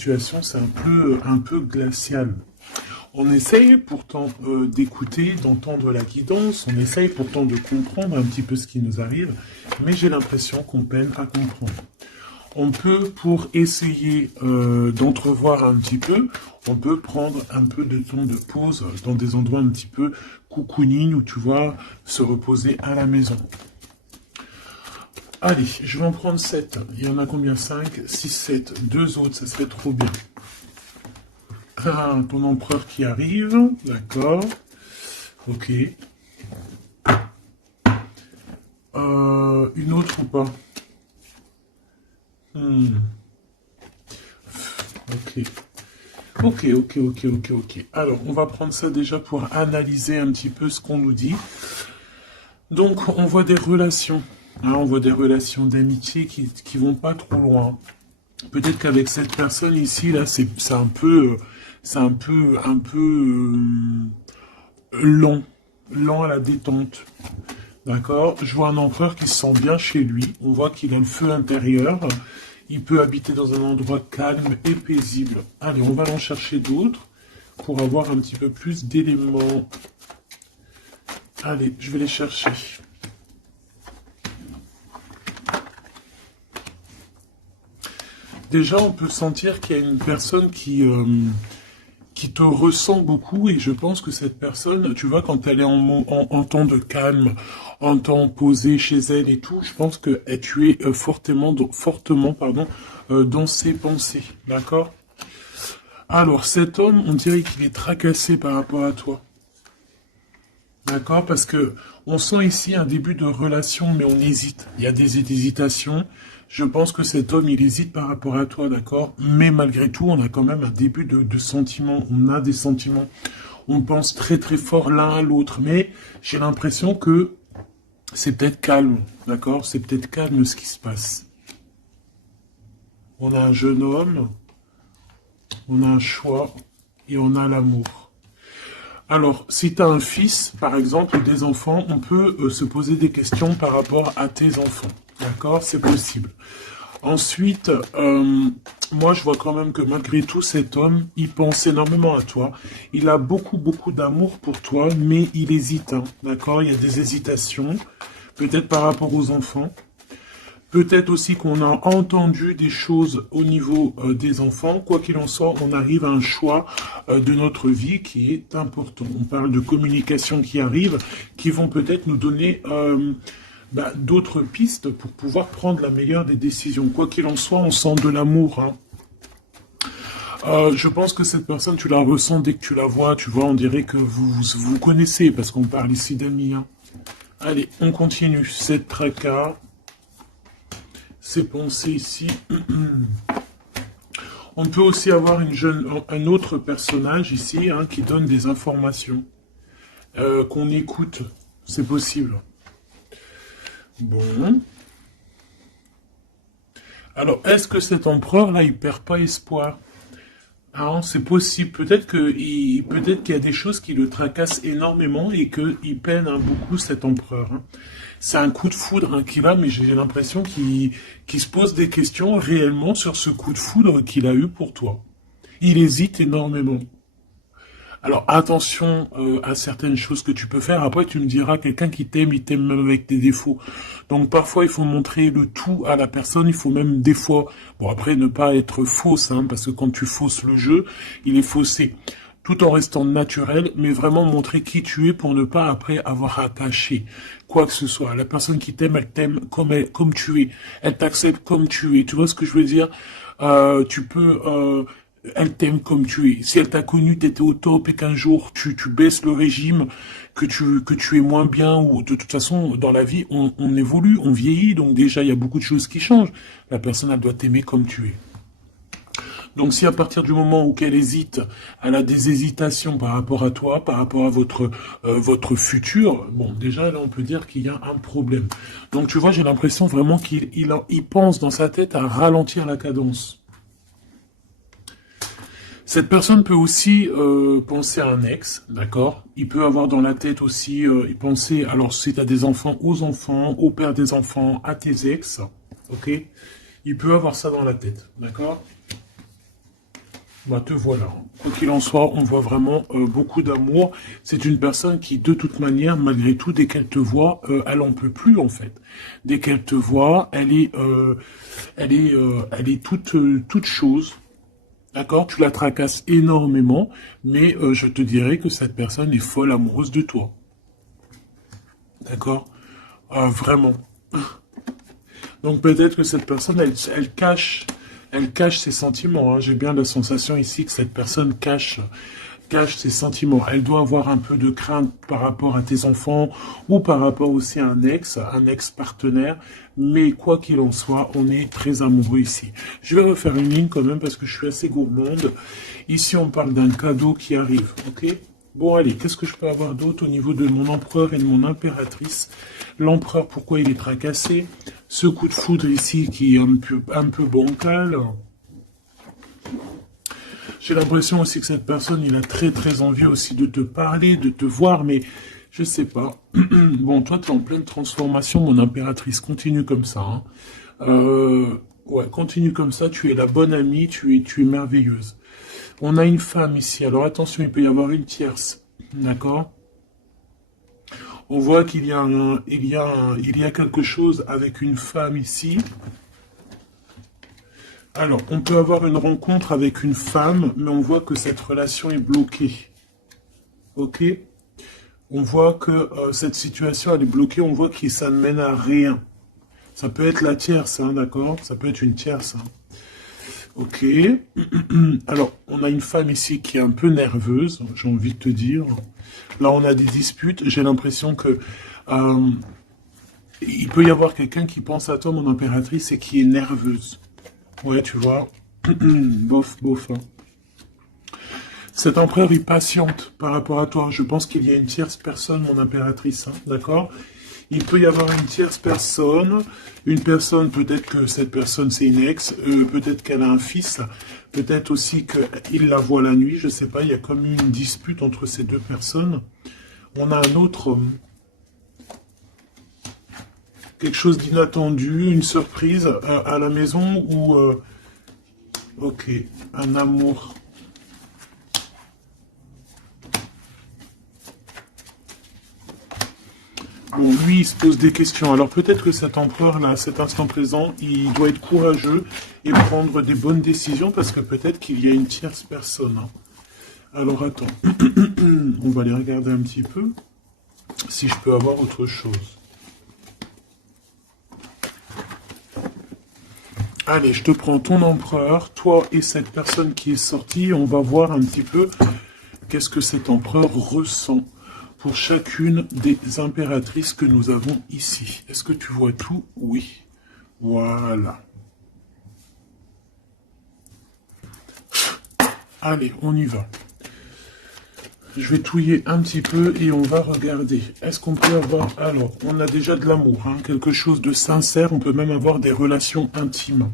situation, c'est un peu glacial. On essaye pourtant d'écouter, d'entendre la guidance, on essaye pourtant de comprendre un petit peu ce qui nous arrive, mais j'ai l'impression qu'on peine à comprendre. On peut, pour essayer d'entrevoir un petit peu, on peut prendre un peu de temps de pause dans des endroits un petit peu cocooning où tu vas se reposer à la maison. Allez, je vais en prendre 7. Il y en a combien? 5, 6, 7. 2 autres, ça serait trop bien. Ton empereur qui arrive. D'accord. Ok. Une autre ou pas? Ok. Ok. Alors, on va prendre ça déjà pour analyser un petit peu ce qu'on nous dit. Donc, on voit des relations. On voit des relations d'amitié qui vont pas trop loin. Peut-être qu'avec cette personne ici, là, c'est un peu lent à la détente. D'accord? Je vois un empereur qui se sent bien chez lui. On voit qu'il a le feu intérieur. Il peut habiter dans un endroit calme et paisible. Allez, on va en chercher d'autres pour avoir un petit peu plus d'éléments. Allez, je vais les chercher. Déjà, on peut sentir qu'il y a une personne qui te ressent beaucoup et je pense que cette personne, tu vois, quand elle est en temps de calme, en temps posé chez elle et tout, je pense que tu es fortement dans ses pensées, d'accord? Alors, cet homme, on dirait qu'il est tracassé par rapport à toi. D'accord? Parce que on sent ici un début de relation, mais on hésite. Il y a des hésitations. Je pense que cet homme, il hésite par rapport à toi, d'accord? Mais malgré tout, on a quand même un début de sentiments. On a des sentiments. On pense très très fort l'un à l'autre. Mais j'ai l'impression que c'est peut-être calme, d'accord? C'est peut-être calme ce qui se passe. On a un jeune homme, on a un choix et on a l'amour. Alors, si tu as un fils, par exemple, ou des enfants, on peut se poser des questions par rapport à tes enfants. D'accord? C'est possible. Ensuite, moi, je vois quand même que malgré tout, cet homme, il pense énormément à toi. Il a beaucoup d'amour pour toi, mais il hésite. D'accord? Il y a des hésitations, peut-être par rapport aux enfants. Peut-être aussi qu'on a entendu des choses au niveau des enfants. Quoi qu'il en soit, on arrive à un choix de notre vie qui est important. On parle de communication qui arrive, qui vont peut-être nous donner d'autres pistes pour pouvoir prendre la meilleure des décisions. Quoi qu'il en soit, on sent de l'amour. Je pense que cette personne, tu la ressens dès que tu la vois. Tu vois, on dirait que vous connaissez, parce qu'on parle ici d'amis. Allez, on continue. Cette tracas. Ces pensées ici. On peut aussi avoir un autre personnage ici qui donne des informations qu'on écoute. C'est possible. Bon. Alors, est-ce que cet empereur-là, il perd pas espoir? C'est possible. Peut-être qu'il y a des choses qui le tracassent énormément et qu'il peine beaucoup cet empereur. C'est un coup de foudre qu'il a, mais j'ai l'impression qu'il se pose des questions réellement sur ce coup de foudre qu'il a eu pour toi. Il hésite énormément. Alors attention à certaines choses que tu peux faire. Après, tu me diras, quelqu'un qui t'aime, il t'aime même avec tes défauts. Donc parfois, il faut montrer le tout à la personne. Il faut même des fois, bon après, ne pas être fausse, parce que quand tu fausses le jeu, il est faussé. Tout en restant naturel, mais vraiment montrer qui tu es pour ne pas après avoir à cacher quoi que ce soit. La personne qui t'aime, elle t'aime comme tu es. Elle t'accepte comme tu es. Tu vois ce que je veux dire? Tu peux... elle t'aime comme tu es. Si elle t'a connu, t'étais au top et qu'un jour tu baisses le régime, que tu es moins bien, ou de toute façon, dans la vie, on évolue, on vieillit, donc déjà, il y a beaucoup de choses qui changent. La personne, elle doit t'aimer comme tu es. Donc si à partir du moment où qu'elle hésite, elle a des hésitations par rapport à toi, par rapport à votre futur, bon, déjà là on peut dire qu'il y a un problème. Donc tu vois, j'ai l'impression vraiment qu'il pense dans sa tête à ralentir la cadence. Cette personne peut aussi penser à un ex, d'accord? Il peut avoir dans la tête aussi, penser, alors si tu as des enfants, aux enfants, au père des enfants, à tes ex, ok? Il peut avoir ça dans la tête, d'accord? Bah, te voilà. Quoi qu'il en soit, on voit vraiment beaucoup d'amour. C'est une personne qui, de toute manière, malgré tout, dès qu'elle te voit, elle en peut plus, en fait. Dès qu'elle te voit, elle est toute chose. D'accord? Tu la tracasses énormément, mais je te dirais que cette personne est folle amoureuse de toi. D'accord? Vraiment. Donc peut-être que cette personne, elle cache ses sentiments, hein. J'ai bien la sensation ici que cette personne cache ses sentiments. Elle doit avoir un peu de crainte par rapport à tes enfants ou par rapport aussi à un ex-partenaire. Mais quoi qu'il en soit, on est très amoureux ici. Je vais refaire une ligne quand même parce que je suis assez gourmande. Ici, on parle d'un cadeau qui arrive, ok? Bon, allez, qu'est-ce que je peux avoir d'autre au niveau de mon empereur et de mon impératrice? L'empereur, pourquoi il est tracassé? Ce coup de foudre ici qui est un peu bancal. J'ai l'impression aussi que cette personne, il a très envie aussi de te parler, de te voir, mais je sais pas. Bon, toi, tu es en pleine transformation, mon impératrice. Continue comme ça. Hein. Ouais, continue comme ça. Tu es la bonne amie, tu es merveilleuse. On a une femme ici. Alors attention, il peut y avoir une tierce. D'accord? On voit qu'il y a il y a quelque chose avec une femme ici. Alors, on peut avoir une rencontre avec une femme, mais on voit que cette relation est bloquée. Ok? On voit que cette situation, elle est bloquée, on voit que ça ne mène à rien. Ça peut être la tierce, hein, d'accord? Ça peut être une tierce. Hein. Ok. Alors, on a une femme ici qui est un peu nerveuse, j'ai envie de te dire. Là, on a des disputes. J'ai l'impression que il peut y avoir quelqu'un qui pense à toi, mon impératrice, et qui est nerveuse. Ouais, tu vois. Bof, bof. Hein. Cet empereur, il patiente par rapport à toi. Je pense qu'il y a une tierce personne, mon impératrice, hein, d'accord? Il peut y avoir une tierce personne, peut-être que cette personne c'est une ex, peut-être qu'elle a un fils, peut-être aussi qu'il la voit la nuit, je sais pas, il y a comme une dispute entre ces deux personnes. On a un autre, quelque chose d'inattendu, une surprise à la maison ou, ok, un amour. Bon, lui, il se pose des questions. Alors peut-être que cet empereur-là, à cet instant présent, il doit être courageux et prendre des bonnes décisions parce que peut-être qu'il y a une tierce personne. Hein. Alors attends, on va aller regarder un petit peu si je peux avoir autre chose. Allez, je te prends ton empereur, toi et cette personne qui est sortie. On va voir un petit peu qu'est-ce que cet empereur ressent pour chacune des impératrices que nous avons ici. Est-ce que tu vois tout? Oui. Voilà. Allez, on y va. Je vais touiller un petit peu et on va regarder. Est-ce qu'on peut avoir... Alors, on a déjà de l'amour, hein, quelque chose de sincère. On peut même avoir des relations intimes.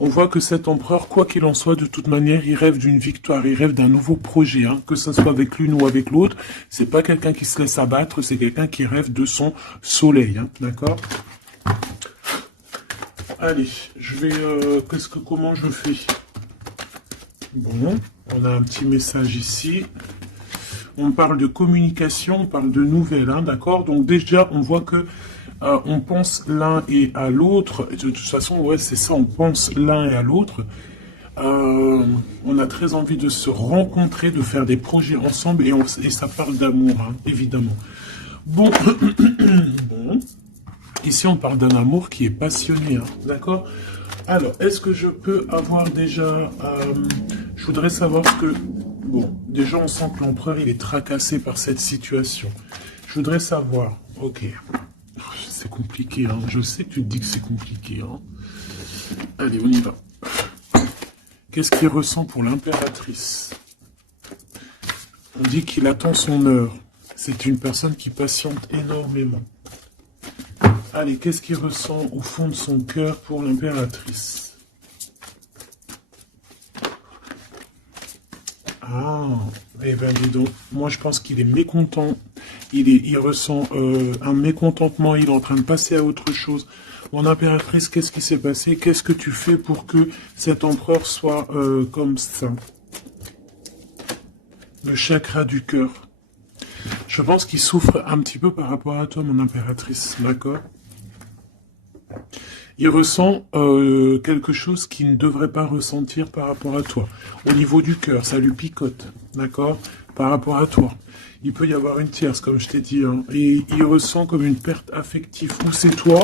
On voit que cet empereur, quoi qu'il en soit, de toute manière, il rêve d'une victoire, il rêve d'un nouveau projet, hein, que ce soit avec l'une ou avec l'autre. C'est pas quelqu'un qui se laisse abattre, c'est quelqu'un qui rêve de son soleil, hein, d'accord? Allez, je vais... comment je fais? Bon, on a un petit message ici. On parle de communication, on parle de nouvelles, hein, d'accord? Donc déjà, on voit que on pense l'un et à l'autre. De toute façon, ouais, c'est ça, on pense l'un et à l'autre. On a très envie de se rencontrer, de faire des projets ensemble, et ça parle d'amour, hein, évidemment. Bon. Bon, ici on parle d'un amour qui est passionné, hein, d'accord? Alors, est-ce que je peux avoir déjà... je voudrais savoir ce que... Bon, déjà on sent que l'empereur il est tracassé par cette situation. Je voudrais savoir... Ok. C'est compliqué, hein. Je sais que tu te dis que c'est compliqué, hein. Allez, on y va. Qu'est-ce qu'il ressent pour l'impératrice? On dit qu'il attend son heure. C'est une personne qui patiente énormément. Allez, qu'est-ce qu'il ressent au fond de son cœur pour l'impératrice? Ah, eh ben dis donc, moi je pense qu'il est mécontent, il ressent un mécontentement, il est en train de passer à autre chose. Mon impératrice, qu'est-ce qui s'est passé? Qu'est-ce que tu fais pour que cet empereur soit comme ça? Le chakra du cœur. Je pense qu'il souffre un petit peu par rapport à toi, mon impératrice, d'accord? Il ressent quelque chose qu'il ne devrait pas ressentir par rapport à toi. Au niveau du cœur, ça lui picote, d'accord? Par rapport à toi. Il peut y avoir une tierce, comme je t'ai dit, hein, et il ressent comme une perte affective. Ou c'est toi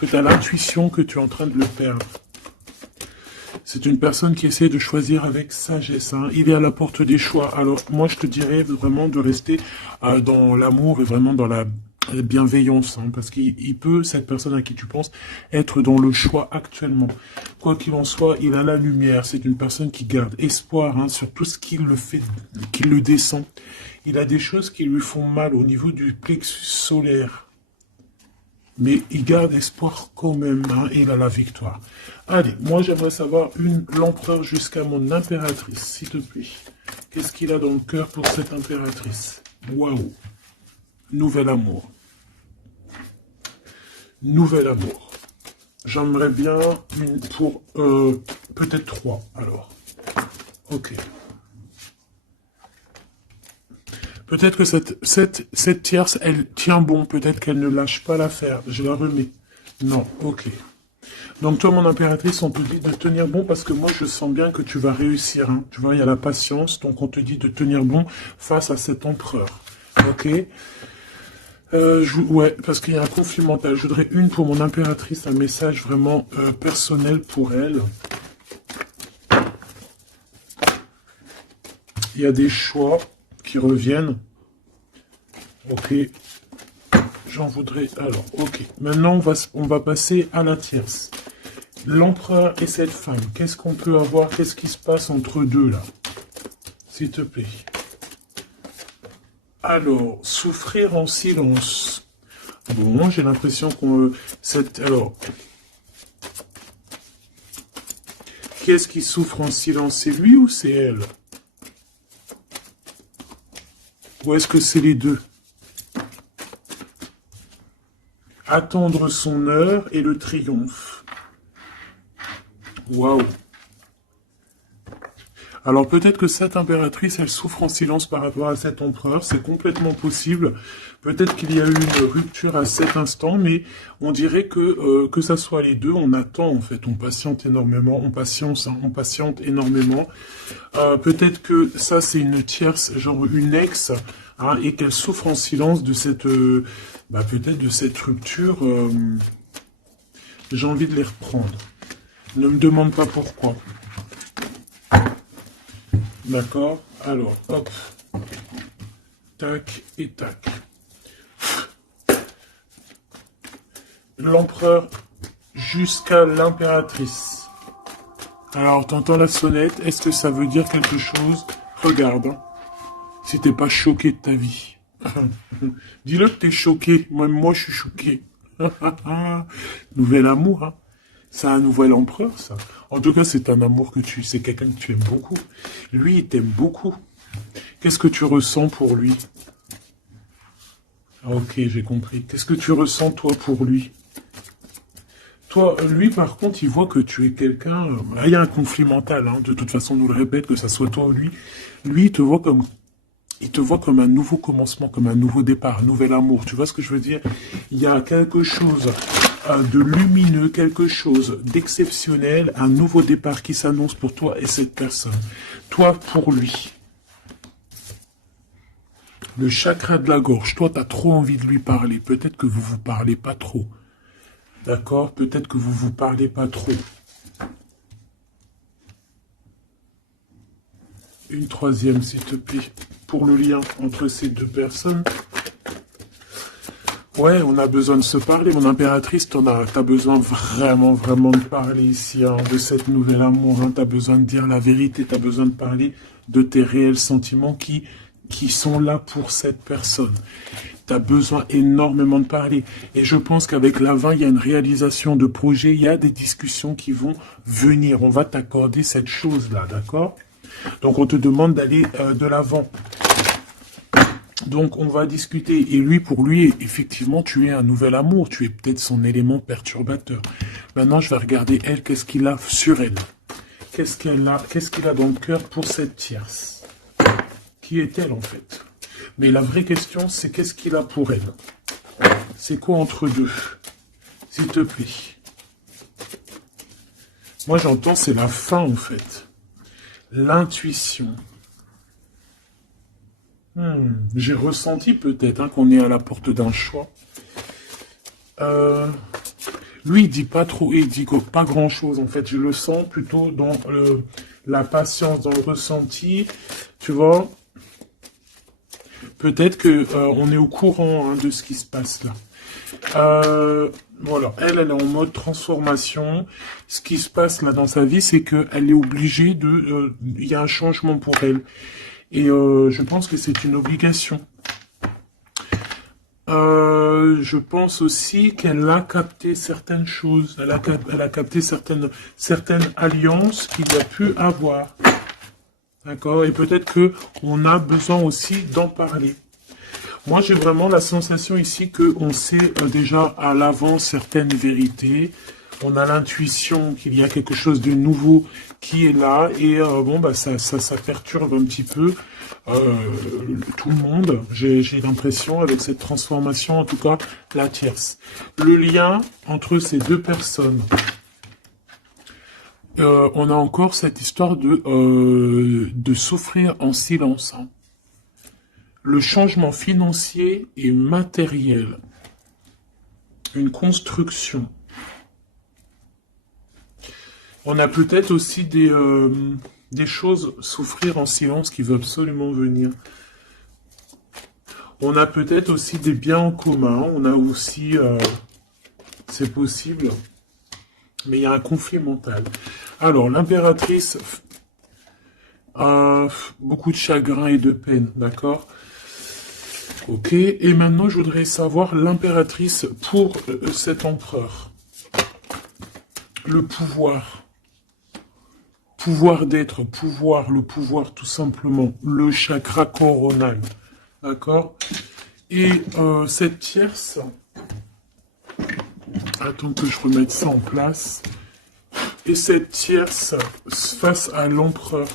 que tu as l'intuition que tu es en train de le perdre. C'est une personne qui essaie de choisir avec sagesse. Hein. Il est à la porte des choix. Alors, moi, je te dirais vraiment de rester dans l'amour et vraiment dans la bienveillance. Hein, parce qu'il peut, cette personne à qui tu penses, être dans le choix actuellement. Quoi qu'il en soit, il a la lumière. C'est une personne qui garde espoir hein, sur tout ce qu'il le fait, qu'il le descend. Il a des choses qui lui font mal au niveau du plexus solaire. Mais il garde espoir quand même, hein, il a la victoire. Allez, moi j'aimerais savoir l'empereur jusqu'à mon impératrice, s'il te plaît. Qu'est-ce qu'il a dans le cœur pour cette impératrice? Waouh! Nouvel amour. Nouvel amour. J'aimerais bien une pour peut-être 3, alors. Ok. Peut-être que cette tierce, elle tient bon. Peut-être qu'elle ne lâche pas l'affaire. Je la remets. Non, ok. Donc toi, mon impératrice, on te dit de tenir bon parce que moi, je sens bien que tu vas réussir. Hein. Tu vois, il y a la patience. Donc on te dit de tenir bon face à cet empereur. Ok. Ouais, parce qu'il y a un conflit mental. Je voudrais une pour mon impératrice, un message vraiment personnel pour elle. Il y a des choix qui reviennent. Ok. J'en voudrais... Alors, ok. Maintenant, on va passer à la tierce. L'empereur et cette femme. Qu'est-ce qu'on peut avoir? Qu'est-ce qui se passe entre deux, là? S'il te plaît. Alors, souffrir en silence. Bon, j'ai l'impression qu'on... Alors... Qui est-ce qui souffre en silence? C'est lui ou c'est elle? Ou est-ce que c'est les deux? Attendre son heure et le triomphe. Waouh. Alors peut-être que cette impératrice, elle souffre en silence par rapport à cet empereur. C'est complètement possible. Peut-être qu'il y a eu une rupture à cet instant, mais on dirait que ça soit les deux, on attend en fait. On patiente énormément, on patiente énormément. Peut-être que ça c'est une tierce, genre une ex, hein, et qu'elle souffre en silence de cette, peut-être de cette rupture. J'ai envie de les reprendre. Ne me demande pas pourquoi. D'accord. Alors, hop. Tac et tac. L'empereur jusqu'à l'impératrice. Alors, t'entends la sonnette. Est-ce que ça veut dire quelque chose? Regarde. Hein. Si t'es pas choqué de ta vie. Dis-le que t'es choqué. Même moi, je suis choqué. Nouvel amour, hein. C'est un nouvel empereur, ça. En tout cas, c'est un amour c'est quelqu'un que tu aimes beaucoup. Lui, il t'aime beaucoup. Qu'est-ce que tu ressens pour lui? Ah, ok, j'ai compris. Qu'est-ce que tu ressens, toi, pour lui? Toi, lui, par contre, il voit que tu es quelqu'un... il y a un conflit mental, hein. De toute façon, on nous le répète, que ça soit toi ou lui. Lui, il te voit comme... Il te voit comme un nouveau commencement, comme un nouveau départ, un nouvel amour. Tu vois ce que je veux dire? Il y a quelque chose de lumineux, quelque chose d'exceptionnel, un nouveau départ qui s'annonce pour toi et cette personne. Toi pour lui. Le chakra de la gorge. Toi, tu as trop envie de lui parler. Peut-être que vous vous parlez pas trop. D'accord? Peut-être que vous vous parlez pas trop. Une troisième, s'il te plaît. Pour le lien entre ces deux personnes. Ouais, on a besoin de se parler. Mon impératrice, t'as besoin vraiment de parler ici, hein, de cette nouvelle amour. Hein, t'as besoin de dire la vérité. T'as besoin de parler de tes réels sentiments qui sont là pour cette personne. T'as besoin énormément de parler. Et je pense qu'avec la 20, il y a une réalisation de projet. Il y a des discussions qui vont venir. On va t'accorder cette chose-là, d'accord? Donc on te demande d'aller de l'avant. Donc on va discuter. Et lui, pour lui, effectivement, tu es un nouvel amour. Tu es peut-être son élément perturbateur. Maintenant, je vais regarder elle, qu'est-ce qu'il a sur elle. Qu'est-ce qu'il a dans le cœur pour cette tierce? Qui est-elle en fait? Mais la vraie question, c'est qu'est-ce qu'il a pour elle? C'est quoi entre deux? S'il te plaît. Moi, j'entends, c'est la fin, en fait. L'intuition. J'ai ressenti peut-être qu'on est à la porte d'un choix. Lui, il dit pas trop, il dit pas grand-chose, en fait. Je le sens plutôt dans la patience, dans le ressenti. Tu vois? Peut-être que on est au courant de ce qui se passe là. Voilà, elle est en mode transformation. Ce qui se passe là dans sa vie, c'est qu'elle est obligée de... Il y a un changement pour elle. Et je pense que c'est une obligation. Je pense aussi qu'elle a capté certaines choses. Elle a capté certaines alliances qu'il a pu avoir. D'accord? Et peut-être qu'on a besoin aussi d'en parler. Moi, j'ai vraiment la sensation ici qu'on sait déjà à l'avance certaines vérités. On a l'intuition qu'il y a quelque chose de nouveau qui est là. Et bon, bah, ça perturbe un petit peu tout le monde. J'ai l'impression, avec cette transformation, en tout cas, la tierce. Le lien entre ces deux personnes. On a encore cette histoire de souffrir en silence. Hein. Le changement financier et matériel. Une construction. On a peut-être aussi des choses souffrir en silence qui veulent absolument venir. On a peut-être aussi des biens en commun. On a aussi... c'est possible. Mais il y a un conflit mental. Alors, l'impératrice... beaucoup de chagrin et de peine, d'accord? Ok, et maintenant je voudrais savoir l'impératrice pour cet empereur. Le pouvoir. Pouvoir d'être, le pouvoir tout simplement. Le chakra coronal. D'accord? Et cette tierce... Attends que je remette ça en place. Et cette tierce face à l'empereur.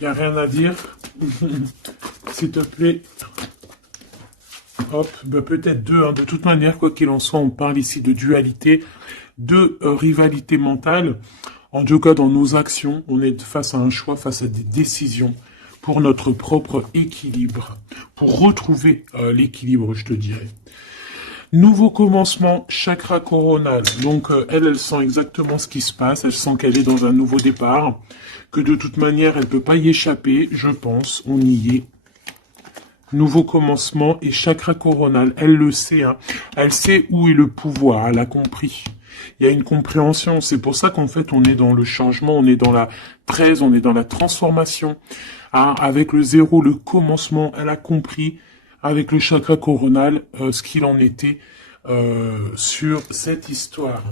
Il n'y a rien à dire. S'il te plaît. Hop, bah peut-être deux. Hein. De toute manière, quoi qu'il en soit, on parle ici de dualité, de rivalité mentale. En tout cas, dans nos actions, on est face à un choix, face à des décisions pour notre propre équilibre. Pour retrouver l'équilibre, je te dirais. Nouveau commencement, chakra coronal. Donc, elle sent exactement ce qui se passe. Elle sent qu'elle est dans un nouveau départ. Que de toute manière, elle ne peut pas y échapper. Je pense, on y est. Nouveau commencement et chakra coronal. Elle le sait. Hein. Elle sait où est le pouvoir. Elle a compris. Il y a une compréhension. C'est pour ça qu'en fait, on est dans le changement. On est dans la 13. On est dans la transformation. Hein. Avec le 0, le commencement. Elle a compris. Avec le chakra coronal, ce qu'il en était sur cette histoire.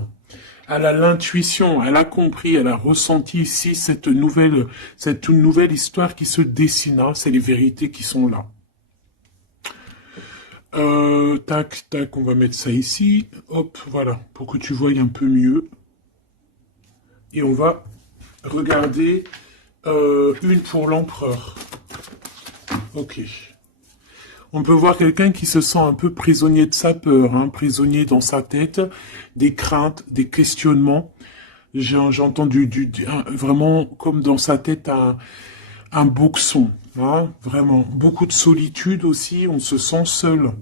Elle a l'intuition, elle a compris, elle a ressenti ici cette nouvelle histoire qui se dessine. Hein, c'est les vérités qui sont là. Tac, tac, on va mettre ça ici. Hop, voilà, pour que tu voies un peu mieux. Et on va regarder une pour l'empereur. Ok. On peut voir quelqu'un qui se sent un peu prisonnier de sa peur, hein, prisonnier dans sa tête, des craintes, des questionnements. J'ai entendu vraiment comme dans sa tête un boxon, hein, vraiment. Beaucoup de solitude aussi, on se sent seul.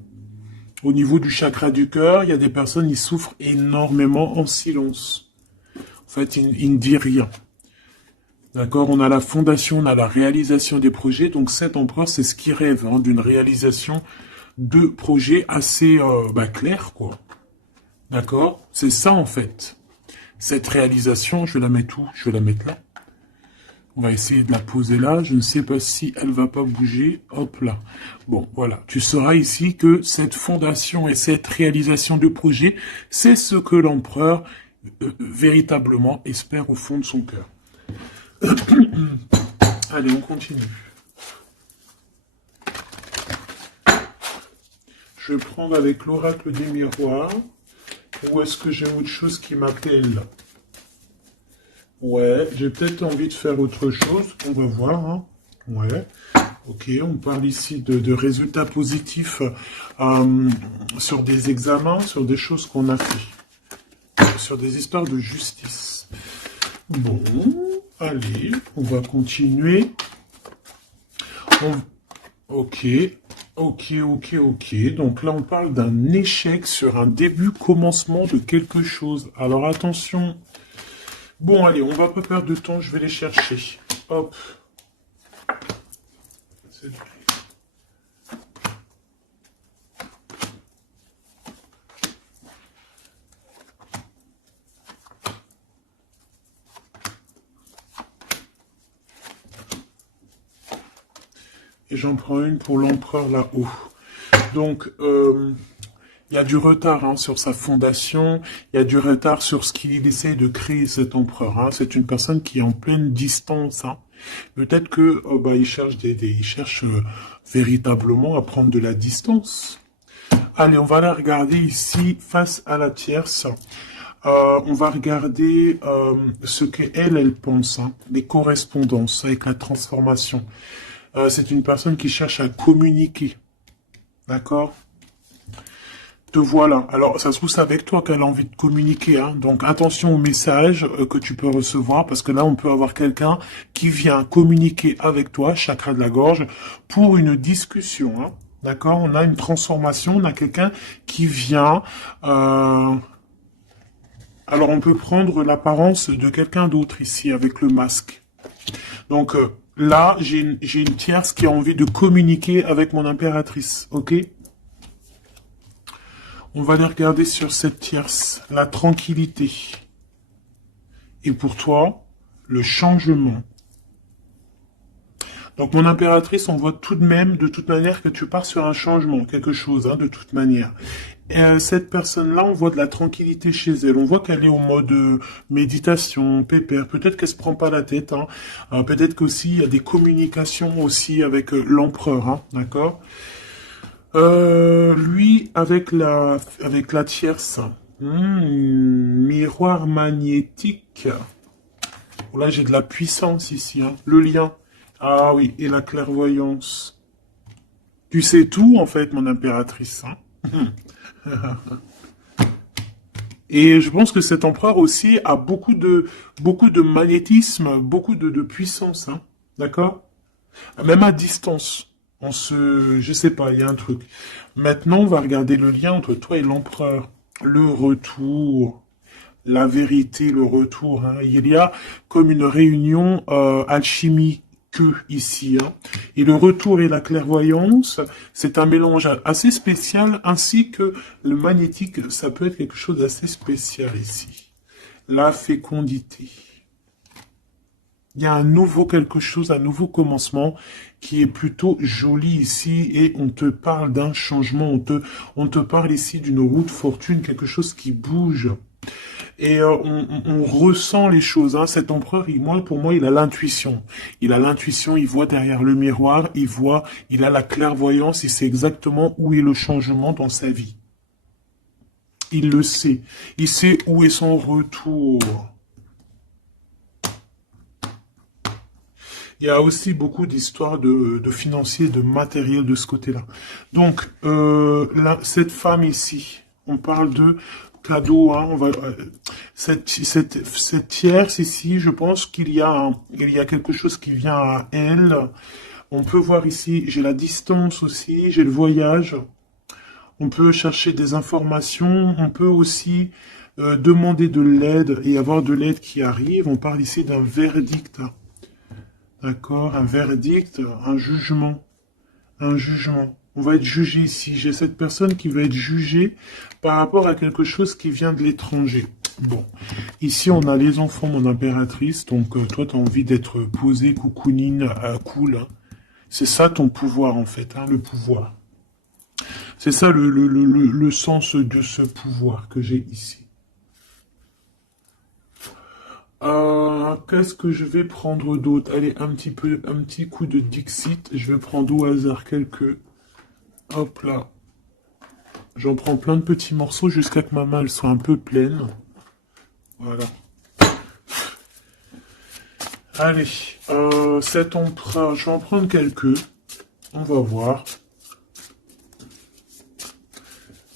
Au niveau du chakra du cœur, il y a des personnes qui souffrent énormément en silence. En fait, ils ne disent rien. D'accord, on a la fondation, on a la réalisation des projets. Donc cet empereur, c'est ce qui rêve hein, d'une réalisation de projets assez clairs, quoi. D'accord, c'est ça en fait. Cette réalisation, je vais la mettre où? Je vais la mettre là. On va essayer de la poser là. Je ne sais pas si elle va pas bouger. Hop là. Bon, voilà. Tu sauras ici que cette fondation et cette réalisation de projet, c'est ce que l'empereur véritablement espère au fond de son cœur. Allez, on continue. Je vais prendre avec l'oracle des miroirs. Ou est-ce que j'ai autre chose qui m'appelle? Ouais, j'ai peut-être envie de faire autre chose. On va voir. Hein. Ouais. Ok, on parle ici de résultats positifs sur des examens, sur des choses qu'on a fait. Sur des histoires de justice. Bon, allez, on va continuer. Ok. Ok. Donc là, on parle d'un échec sur un début, commencement de quelque chose. Alors attention. Bon, allez, on va pas perdre de temps, je vais les chercher. Hop. Et j'en prends une pour l'empereur là-haut. Donc, il y a du retard hein, sur sa fondation, il y a du retard sur ce qu'il essaie de créer cet empereur. Hein. C'est une personne qui est en pleine distance. Hein. Peut-être que il cherche il cherche véritablement à prendre de la distance. Allez, on va la regarder ici face à la tierce. On va regarder ce qu'elle pense, hein, les correspondances avec la transformation. C'est une personne qui cherche à communiquer. D'accord? Te voilà. Alors, ça se trouve, c'est avec toi qu'elle a envie de communiquer. Hein. Donc, attention aux messages que tu peux recevoir, parce que là, on peut avoir quelqu'un qui vient communiquer avec toi, chakra de la gorge, pour une discussion. Hein. D'accord? On a une transformation, on a quelqu'un qui vient... Alors, on peut prendre l'apparence de quelqu'un d'autre ici, avec le masque. Donc, là, j'ai une tierce qui a envie de communiquer avec mon impératrice. Ok? On va aller regarder sur cette tierce, la tranquillité. Et pour toi, le changement. Donc, mon impératrice, on voit tout de même, de toute manière, que tu pars sur un changement, quelque chose, hein, de toute manière. Et, cette personne-là, on voit de la tranquillité chez elle. On voit qu'elle est au mode méditation, pépère. Peut-être qu'elle se prend pas la tête. Hein. Peut-être qu'aussi, il y a des communications aussi avec l'empereur, hein, d'accord? Lui, avec la tierce, miroir magnétique. Là, j'ai de la puissance ici, hein. Le lien. Ah oui, et la clairvoyance. Tu sais tout, en fait, mon impératrice. Hein. Et je pense que cet empereur aussi a beaucoup de magnétisme, beaucoup de puissance. Hein. D'accord? Même à distance. Je sais pas, il y a un truc. Maintenant, on va regarder le lien entre toi et l'empereur. Le retour, la vérité, le retour. Hein. Il y a comme une réunion alchimique ici. Hein. Et le retour et la clairvoyance, c'est un mélange assez spécial, ainsi que le magnétique, ça peut être quelque chose d'assez spécial ici. La fécondité. Il y a un nouveau quelque chose, un nouveau commencement qui est plutôt joli ici et on te parle d'un changement, on te parle ici d'une roue de fortune, quelque chose qui bouge. Et on ressent les choses. Hein. Cet empereur, pour moi, il a l'intuition. Il a l'intuition, il voit derrière le miroir, il a la clairvoyance, il sait exactement où est le changement dans sa vie. Il le sait. Il sait où est son retour. Il y a aussi beaucoup d'histoires de financiers, de matériel de ce côté-là. Donc, cette femme ici, on parle de cadeau. Hein, cette tierce ici, je pense qu'il y a quelque chose qui vient à elle. On peut voir ici, j'ai la distance aussi, j'ai le voyage. On peut chercher des informations. On peut aussi demander de l'aide et avoir de l'aide qui arrive. On parle ici d'un verdict. D'accord, un verdict, un jugement. Un jugement. On va être jugé ici. J'ai cette personne qui va être jugée par rapport à quelque chose qui vient de l'étranger. Bon, ici on a les enfants, mon impératrice, donc toi tu as envie d'être posée, coucounine, cool. Hein. C'est ça ton pouvoir en fait, hein, le pouvoir. C'est ça le sens de ce pouvoir que j'ai ici. Qu'est-ce que je vais prendre d'autre? Allez, un petit coup de Dixit. Je vais prendre au hasard quelques. Hop là. J'en prends plein de petits morceaux jusqu'à que ma main elle soit un peu pleine. Voilà. Allez, cet emprunt, je vais en prendre quelques. On va voir.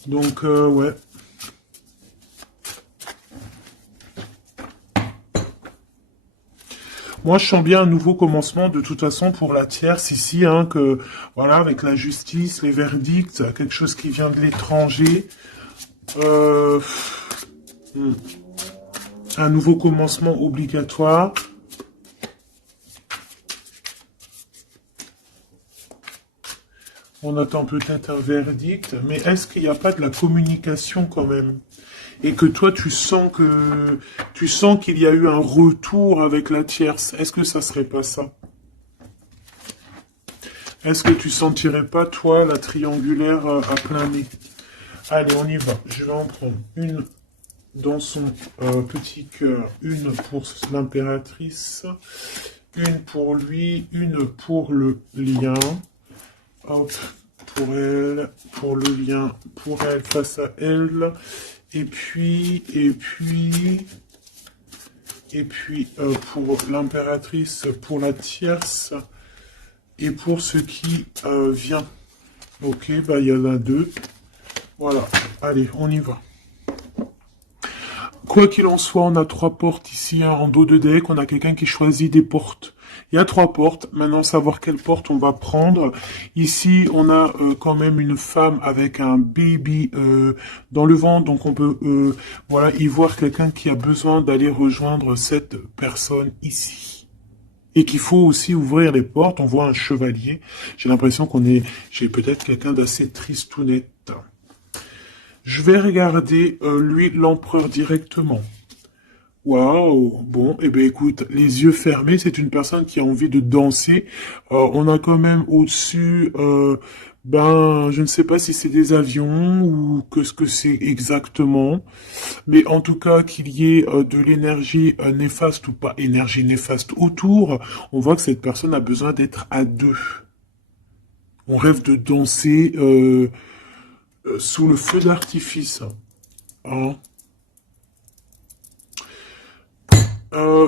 Donc, ouais. Moi, je sens bien un nouveau commencement, de toute façon, pour la tierce ici, hein, que, voilà, avec la justice, les verdicts, quelque chose qui vient de l'étranger. Euh, hmm. Un nouveau commencement obligatoire. On attend peut-être un verdict, mais est-ce qu'il n'y a pas de la communication quand même? Et que toi, tu sens qu'il y a eu un retour avec la tierce. Est-ce que ça serait pas ça? Est-ce que tu sentirais pas, toi, la triangulaire à plein nez? Allez, on y va. Je vais en prendre une dans son petit cœur, une pour l'impératrice, une pour lui, une pour le lien. Hop, pour elle, pour le lien, pour elle, face à elle. Et puis, pour l'impératrice, pour la tierce, et pour ce qui vient. Ok, bah il y en a deux. Voilà, allez, on y va. Quoi qu'il en soit, on a trois portes ici, hein, en dos de deck. On a quelqu'un qui choisit des portes. Il y a trois portes. Maintenant, savoir quelle porte on va prendre. Ici, on a quand même une femme avec un baby dans le ventre. Donc, on peut voilà, y voir quelqu'un qui a besoin d'aller rejoindre cette personne ici. Et qu'il faut aussi ouvrir les portes. On voit un chevalier. J'ai l'impression j'ai peut-être quelqu'un d'assez tristounette. Je vais regarder, lui, l'empereur directement. Waouh, bon, eh ben écoute, les yeux fermés, c'est une personne qui a envie de danser. On a quand même au-dessus, je ne sais pas si c'est des avions ou que ce que c'est exactement, mais en tout cas qu'il y ait de l'énergie néfaste ou pas énergie néfaste autour, on voit que cette personne a besoin d'être à deux. On rêve de danser sous le feu d'artifice. Hein.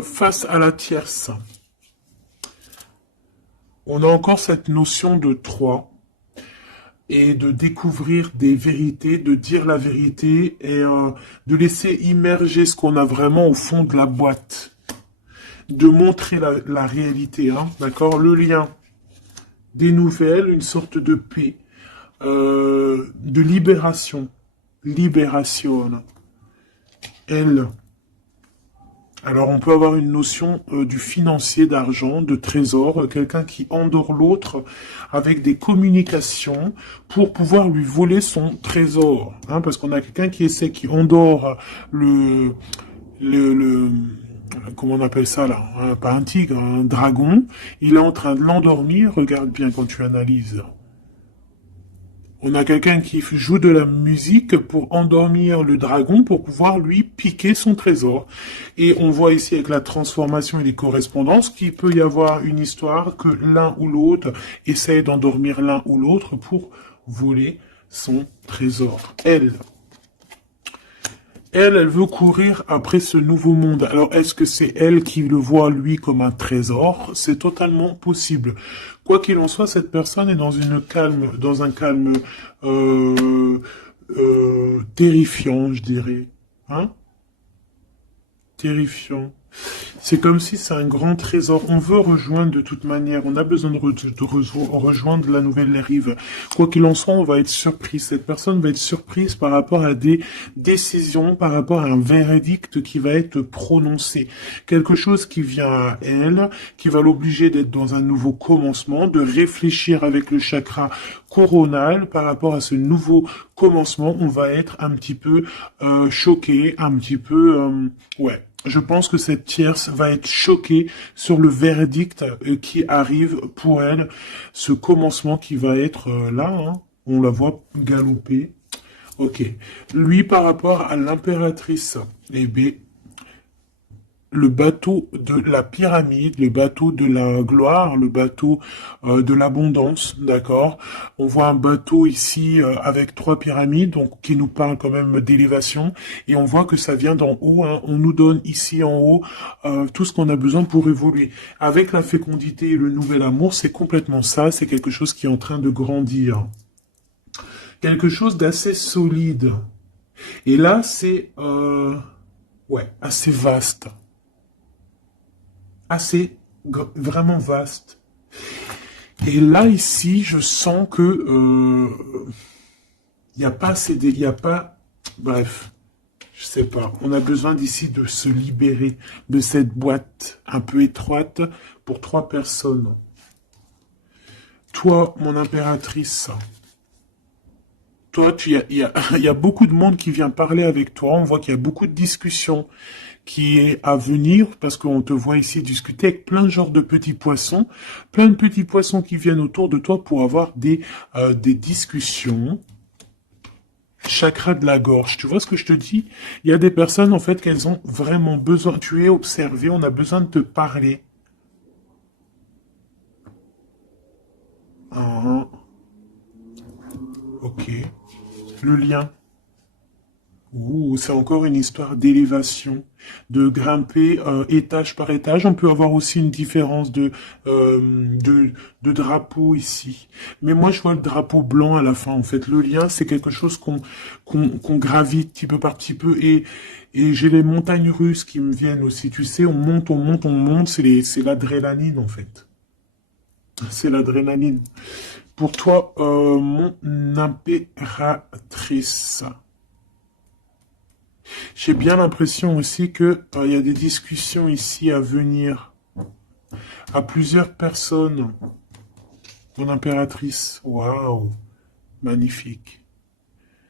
Face à la tierce, on a encore cette notion de trois et de découvrir des vérités, de dire la vérité et de laisser immerger ce qu'on a vraiment au fond de la boîte, de montrer la réalité, hein, d'accord? Le lien, des nouvelles, une sorte de paix, de libération, libération, elle. Alors on peut avoir une notion du financier, d'argent, de trésor, quelqu'un qui endort l'autre avec des communications pour pouvoir lui voler son trésor. Hein, parce qu'on a quelqu'un qui endort le comment on appelle ça là, hein, pas un tigre, un dragon. Il est en train de l'endormir, regarde bien quand tu analyses. On a quelqu'un qui joue de la musique pour endormir le dragon pour pouvoir lui piquer son trésor. Et on voit ici avec la transformation et les correspondances qu'il peut y avoir une histoire que l'un ou l'autre essaye d'endormir l'un ou l'autre pour voler son trésor. Elle veut courir après ce nouveau monde. Alors, est-ce que c'est elle qui le voit, lui, comme un trésor? C'est totalement possible. Quoi qu'il en soit, cette personne est dans un calme terrifiant, je dirais. Hein? Terrifiant. C'est comme si c'est un grand trésor. On veut rejoindre de toute manière. On a besoin rejoindre la nouvelle rive. Quoi qu'il en soit, on va être surpris. Cette personne va être surprise par rapport à des décisions, par rapport à un verdict qui va être prononcé. Quelque chose qui vient à elle, qui va l'obliger d'être dans un nouveau commencement, de réfléchir avec le chakra coronal par rapport à ce nouveau commencement. On va être un petit peu choqué, un petit peu... ouais. Je pense que cette tierce va être choquée sur le verdict qui arrive pour elle, ce commencement qui va être là, hein. On la voit galoper. Ok. Lui, par rapport à l'impératrice, eh bien, le bateau de la pyramide, le bateau de la gloire, le bateau de l'abondance, d'accord. On voit un bateau ici avec 3 pyramides, donc qui nous parle quand même d'élévation, et on voit que ça vient d'en haut, hein. On nous donne ici en haut tout ce qu'on a besoin pour évoluer. Avec la fécondité et le nouvel amour, c'est complètement ça, c'est quelque chose qui est en train de grandir. Quelque chose d'assez solide. Et là, c'est ouais, assez vaste. Assez vraiment vaste. Et là, ici, je sens que il n'y a pas assez il y a pas, bref, je sais pas. On a besoin d'ici de se libérer de cette boîte un peu étroite pour 3 personnes. Toi, mon impératrice, toi, il y a beaucoup de monde qui vient parler avec toi. On voit qu'il y a beaucoup de discussions qui est à venir, parce qu'on te voit ici discuter avec plein de genres de petits poissons, plein de petits poissons qui viennent autour de toi pour avoir des discussions. Chakra de la gorge, tu vois ce que je te dis? Il y a des personnes, en fait, qu'elles ont vraiment besoin, tu es observé, on a besoin de te parler. Ah, ok. Le lien. Ouh, c'est encore une histoire d'élévation, de grimper étage par étage. On peut avoir aussi une différence de drapeau ici. Mais moi, je vois le drapeau blanc à la fin, en fait. Le lien, c'est quelque chose qu'on gravite petit peu par petit peu. Et j'ai les montagnes russes qui me viennent aussi. Tu sais, on monte, on monte, on monte. C'est l'adrénaline, en fait. C'est l'adrénaline. Pour toi, mon impératrice. J'ai bien l'impression aussi que il y a des discussions ici à venir à plusieurs personnes. Mon impératrice, waouh, magnifique.